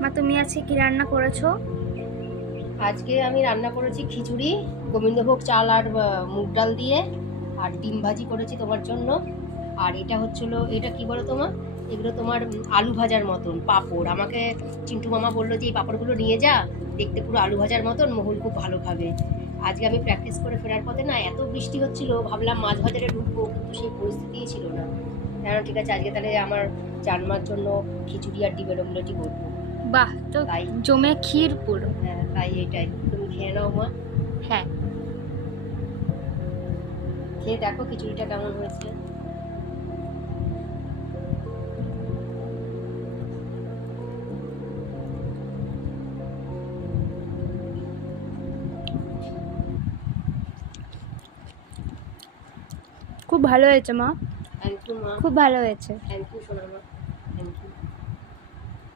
মা তুমি আজকে কি রান্না করেছো? আজকে আমি রান্না করেছি খিচুড়ি, গোবিন্দভোগ চাল আর মুগ ডাল দিয়ে, আর ডিম ভাজি করেছি তোমার জন্য। আর এটা হচ্ছিল, এটা কি বলো তোমার, এগুলো তোমার আলু ভাজার মতন পাঁপড়। আমাকে চিন্টু মামা বললো যে এই পাঁপড়গুলো নিয়ে যা, দেখতে পুরো আলু ভাজার মতন, মহুল খুব ভালো খাবে। আজকে আমি প্র্যাকটিস করে ফেরার পথে না এত বৃষ্টি হচ্ছিল, ভাবলাম মাছ বাজারে ঢুকবো, কিন্তু সেই পরিস্থিতিই ছিল না। কেন, ঠিক আছে, আজকে তাহলে আমার জানমার জন্য খিচুড়ি আর ডিমের অমলেটই করবো। বাহ, তো তাই জমে ক্ষীর পুরো। হ্যাঁ, তাই এটাই তুমি খেয়ে নাও মা। হ্যাঁ, খেয়ে দেখো খিচুড়িটা কেমন হয়েছে। খুব ভালো হয়েছে মা, থ্যাংক ইউ মা। খুব ভালো হয়েছে। থ্যাংক ইউ সোনা মা। Thank you.